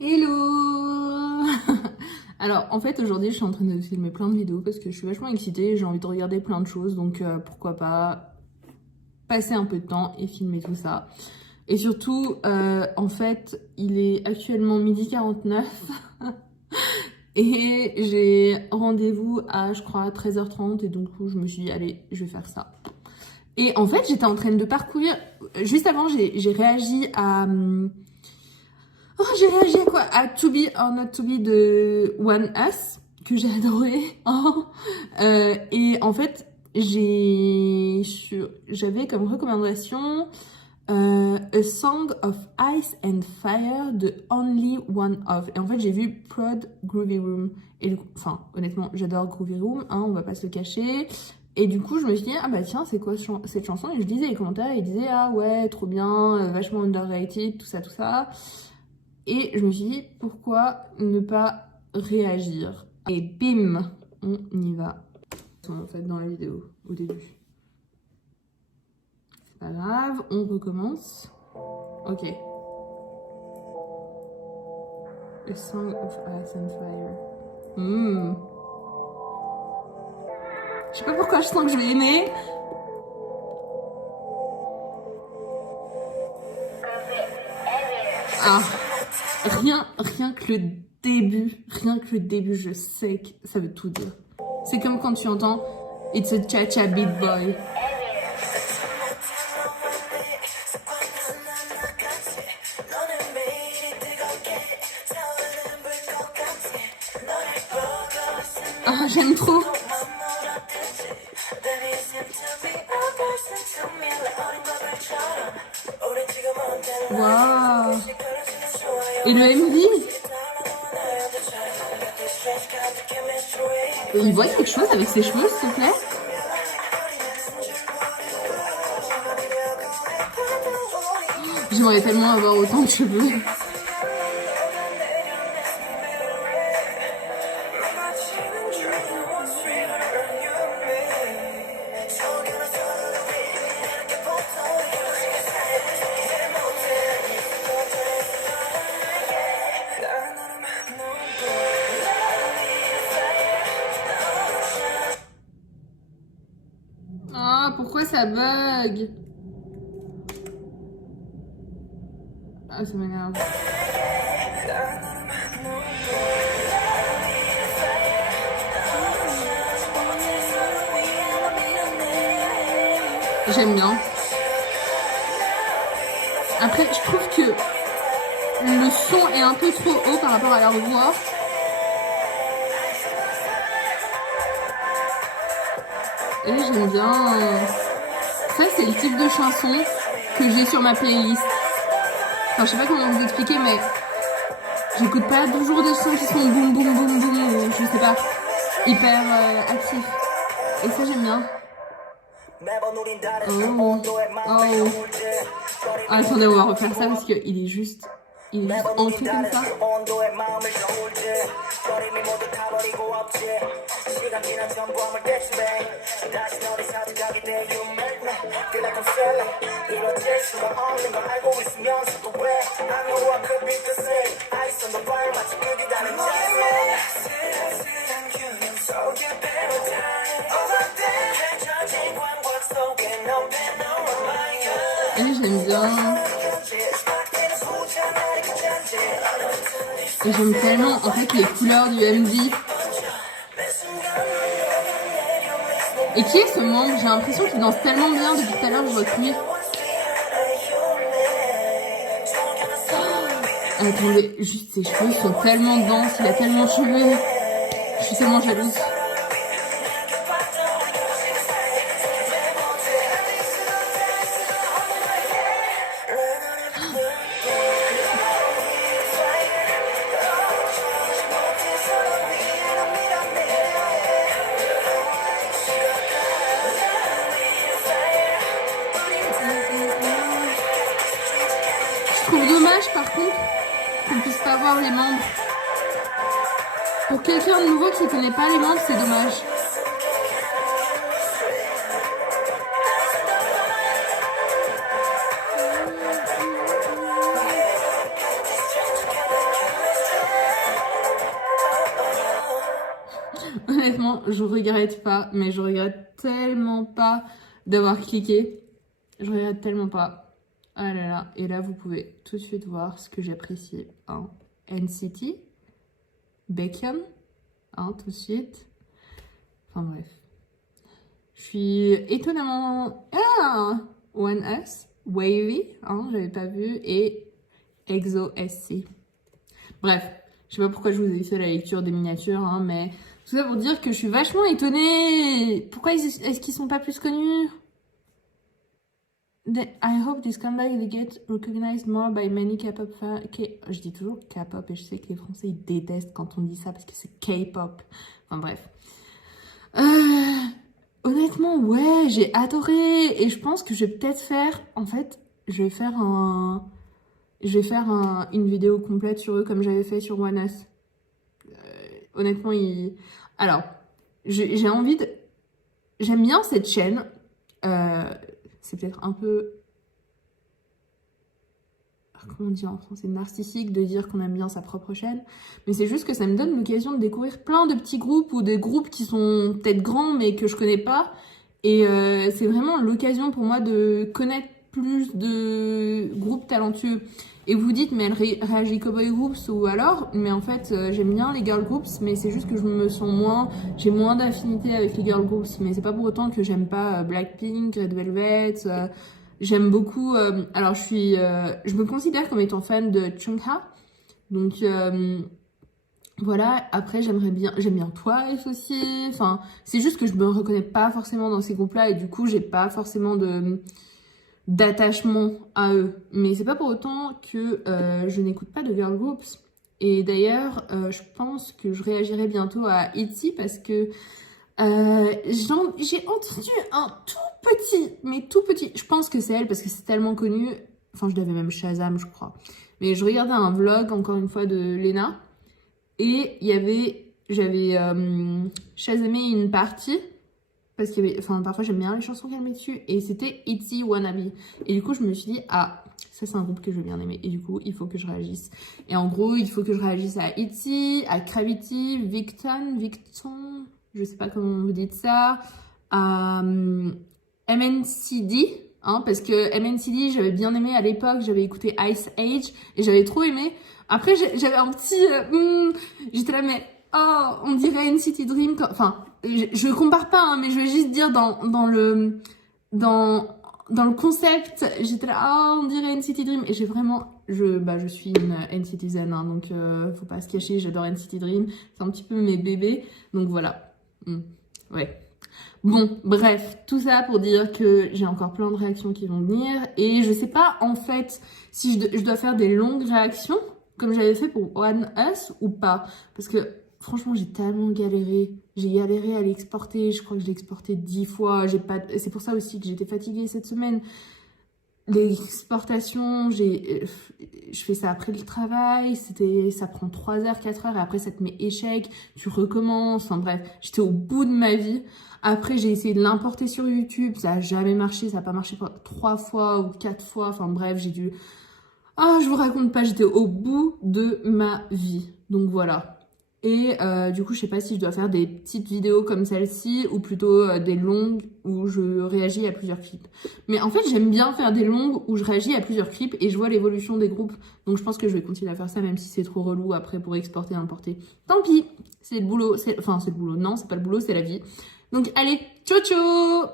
Hello. Alors en fait aujourd'hui je suis en train de filmer plein de vidéos parce que je suis vachement excitée, j'ai envie de regarder plein de choses, donc pourquoi pas passer un peu de temps et filmer tout ça. Et surtout en fait il est actuellement 12h49 et j'ai rendez-vous à je crois 13h30 et donc je me suis dit allez je vais faire ça. Et en fait j'étais en train de parcourir, juste avant j'ai réagi à... Oh, j'ai réagi à quoi? À To Be or Not To Be de One Us, que j'ai adoré. Et en fait, j'avais comme recommandation A Song of Ice and Fire de Only One Of. Et en fait, j'ai vu Prod Groovy Room. Et enfin, honnêtement, j'adore Groovy Room, hein, on va pas se le cacher. Et du coup, je me suis dit, ah bah tiens, c'est quoi cette chanson? Et je lisais les commentaires et ils disaient, ah ouais, trop bien, vachement underrated, tout ça, tout ça. Et je me suis dit, pourquoi ne pas réagir? Et bim, on y va. En fait, dans la vidéo, au début. C'est pas grave, on recommence. Ok. A Song of Ice and Fire. Je sais pas pourquoi je sens que je vais aimer. Ah, rien que le début, je sais que ça veut tout dire. C'est comme quand tu entends It's a Cha-Cha Beat Boy. Ah, j'aime trop. Waouh. Et le MV, il voit quelque chose avec ses cheveux, s'il te plaît. J'aimerais tellement avoir autant de cheveux. Ah, pourquoi ça bug? Ah, ça m'énerve. J'aime bien. Après, je trouve que le son est un peu trop haut par rapport à leur voix. Et j'aime bien. Ça, c'est le type de chanson que j'ai sur ma playlist. Enfin, je sais pas comment vous expliquer, mais j'écoute pas toujours des sons qui sont boum boum boum boum, ou je sais pas, hyper actifs. Et ça, j'aime bien. Oh. Ah, attendez, on va refaire ça parce qu'il est juste... Il est juste entré comme ça. Et j'aime bien. Et j'aime tellement en fait les couleurs du MV. Et qui est ce membre? J'ai l'impression qu'il danse tellement bien depuis tout à l'heure, je retrouve. Oh, attendez, juste ses cheveux sont tellement denses, il a tellement de cheveux. Je suis tellement jalouse. Je trouve dommage par contre qu'on puisse pas voir les membres. Pour quelqu'un de nouveau qui ne connaît pas les membres, c'est dommage. je regrette pas, mais je regrette tellement pas d'avoir cliqué. Je regrette tellement pas. Ah là là, et là vous pouvez tout de suite voir ce que j'apprécie. Hein. NCT, Beckham, hein, tout de suite. Enfin bref. Je suis étonnamment... Ah, One Us, Wavy, hein, j'avais pas vu, et EXO SC. Bref, je sais pas pourquoi je vous ai fait la lecture des miniatures, hein, mais tout ça pour dire que je suis vachement étonnée. Pourquoi est-ce qu'ils sont pas plus connus? I hope this comeback will get recognized more by many K-pop fans. Je dis toujours K-pop et je sais que les Français ils détestent quand on dit ça parce que c'est K-pop. Enfin bref. Honnêtement, ouais, j'ai adoré et je pense que je vais peut-être faire. En fait, je vais faire une vidéo complète sur eux comme j'avais fait sur One Us. Honnêtement, alors, j'ai envie de. J'aime bien cette chaîne. C'est peut-être un peu, comment dire en français, narcissique de dire qu'on aime bien sa propre chaîne, mais c'est juste que ça me donne l'occasion de découvrir plein de petits groupes ou des groupes qui sont peut-être grands mais que je connais pas, et c'est vraiment l'occasion pour moi de connaître plus de groupes talentueux. Et vous dites, mais elle réagit Cowboy Groups ou alors, mais en fait j'aime bien les girl groups, mais c'est juste que j'ai moins d'affinité avec les girl groups, mais c'est pas pour autant que j'aime pas Blackpink, Red Velvet, j'aime beaucoup, alors je me considère comme étant fan de Chungha, donc voilà, après j'aime bien Twice aussi, enfin c'est juste que je me reconnais pas forcément dans ces groupes-là et du coup j'ai pas forcément d'attachement à eux. Mais c'est pas pour autant que je n'écoute pas de girl groups. Et d'ailleurs, je pense que je réagirai bientôt à ITZY parce que j'ai entendu un tout petit, je pense que c'est elle parce que c'est tellement connu. Enfin, je l'avais même Shazam, je crois. Mais je regardais un vlog, encore une fois, de Lena. Et j'avais Shazamé une partie. Parce qu'il y avait, enfin, parfois j'aime bien les chansons qu'elle met dessus. Et c'était ITZY Wannabe. Et du coup, je me suis dit, ah, ça c'est un groupe que je veux bien aimer. Et du coup, il faut que je réagisse. Et en gros, il faut que je réagisse à ITZY, à Gravity, Victon, je sais pas comment vous dites ça, à MNCD. Hein, parce que MNCD, j'avais bien aimé à l'époque. J'avais écouté Ice Age. Et j'avais trop aimé. Après, j'avais un petit... j'étais là, mais... Oh, on dirait NCT Dream. Enfin, je compare pas, hein, mais je vais juste dire dans le concept, j'étais là, oh, on dirait NCT Dream. Et j'ai vraiment, je suis une NCTzen, hein, donc faut pas se cacher, j'adore NCT Dream. C'est un petit peu mes bébés, donc voilà. Ouais. Bon, bref, tout ça pour dire que j'ai encore plein de réactions qui vont venir. Et je sais pas, en fait, si je dois faire des longues réactions, comme j'avais fait pour One Us ou pas. Parce que franchement, j'ai tellement galéré. J'ai galéré à l'exporter. Je crois que je l'ai exporté 10 fois. C'est pour ça aussi que j'étais fatiguée cette semaine. L'exportation, je fais ça après le travail. Ça prend 3 heures, 4 heures. Et après, ça te met échec. Tu recommences. Enfin bref, j'étais au bout de ma vie. Après, j'ai essayé de l'importer sur YouTube. Ça n'a jamais marché. Ça n'a pas marché 3 fois ou 4 fois. Enfin bref, j'ai dû... Ah, je vous raconte pas. J'étais au bout de ma vie. Donc voilà. Et du coup, je sais pas si je dois faire des petites vidéos comme celle-ci ou plutôt des longues où je réagis à plusieurs clips. Mais en fait, j'aime bien faire des longues où je réagis à plusieurs clips et je vois l'évolution des groupes. Donc je pense que je vais continuer à faire ça même si c'est trop relou après pour exporter et importer. Tant pis, c'est le boulot. Enfin, c'est le boulot. Non, c'est pas le boulot, c'est la vie. Donc allez, ciao ciao!